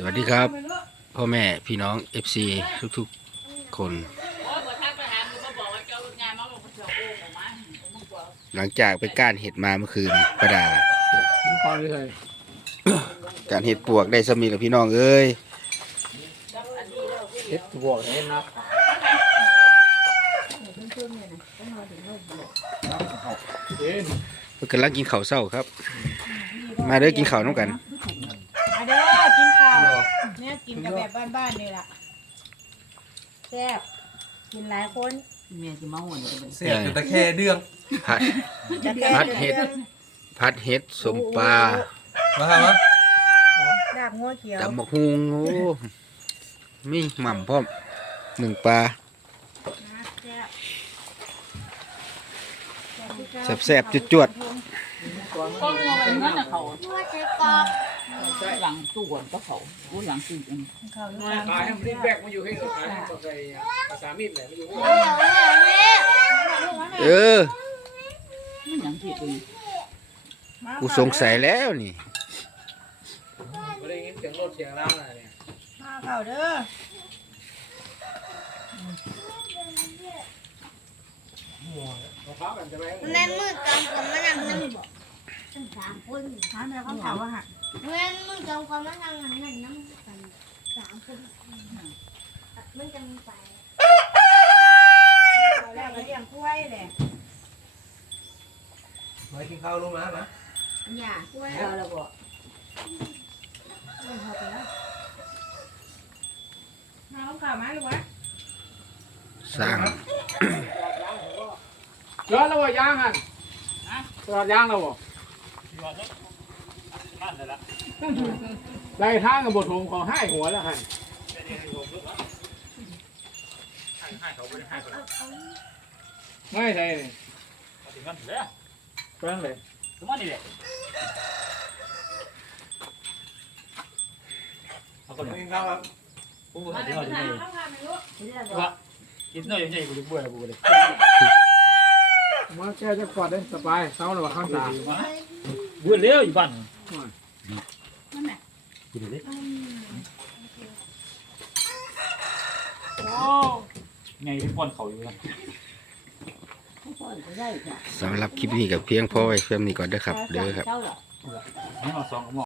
สวัสดีครับ พ่อแม่พี่น้อง FC ทุกๆคน หลังจากไปก้านเห็ดมาเมื่อคืนประดา พอเลยการเห็ดปวกได้สมีกับพี่น้องเอ้ยเฮ็ดบวกเฮ็ดนับเอ็นเพิ่นกำลังกินข้าวเศร้าครับ มาเด้อกินข้าวน้องกัน มาเด้อกินข้าว เนี่ยกินกับแบบบ้านๆนี่ล่ะแซ่บกินหลายคนเมียจะมาหุ่นจะเป็นเสียบอยู่ตะแค่เดืองผัด จะแก้ผัดเห็ด ผัดเห็ดสมปลามาครับวะดาบงัวเขียวตำบักฮุงโอ้มีหม่ำพร้อมหนึ่งปลาแซ่บแซ่บๆจวดก็งัวเป็นเงินนะเขา หลังตู้ก่อนก็เขาอู้หลังตู้เองข้าวมาขายให้มันรีบแบกมาอยู่ให้ขายให้ตัวใส่ภาษามีดแหละมาอยู่ให้เออไม่หยังที่เองกูสงสัยแล้วนี่ไม่ได้ยินเสียงรถเสียงร้านอะไรเนี่ยมาข้าวเด้อรองเท้ากันจะไหมแม่มือกำกับมะนาวนั่งบอก ทั้งสามคนถามแล้วเขาถามว่าหักแม่มือกำกับมะนาวนั่งนั่งนั่งกันสามคนมันจะมีไปข้าวแล้วก็เลี้ยงกล้วยแหละมากินข้าวรู้มาไหมอย่ากล้วยเอาแล้วบ่มาเอาข้าวมาหรือวะสร้างย้อนแล้วว่ายางอะตลอดยางแล้วบ่ ได้ทางกับบทของของให้หัวแล้วฮะไม่ใช่เลยเพิ่งเลยสมมตินี่แหละเอาก็เลยกินข้าวครับกูหันที่เราอยู่ในว่ากินเนื้ออยู่ในกูจะเบื่อแล้วกูเลยมาแก้จะกอดได้สบายเศร้าหรือว่าข้างตา เบื่อแล้วอยู่บ้านกูเดี๋ยวนี้โอ้ไงที่ป้อนเขาอยู่กันพ่อก็ได้จ้ะสำหรับคลิปนี้กับเพียงพอไว้เพียงนี้ก่อนเด้อครับ เด้อครับเจ้าหรอนี่มาสองกระหม่อ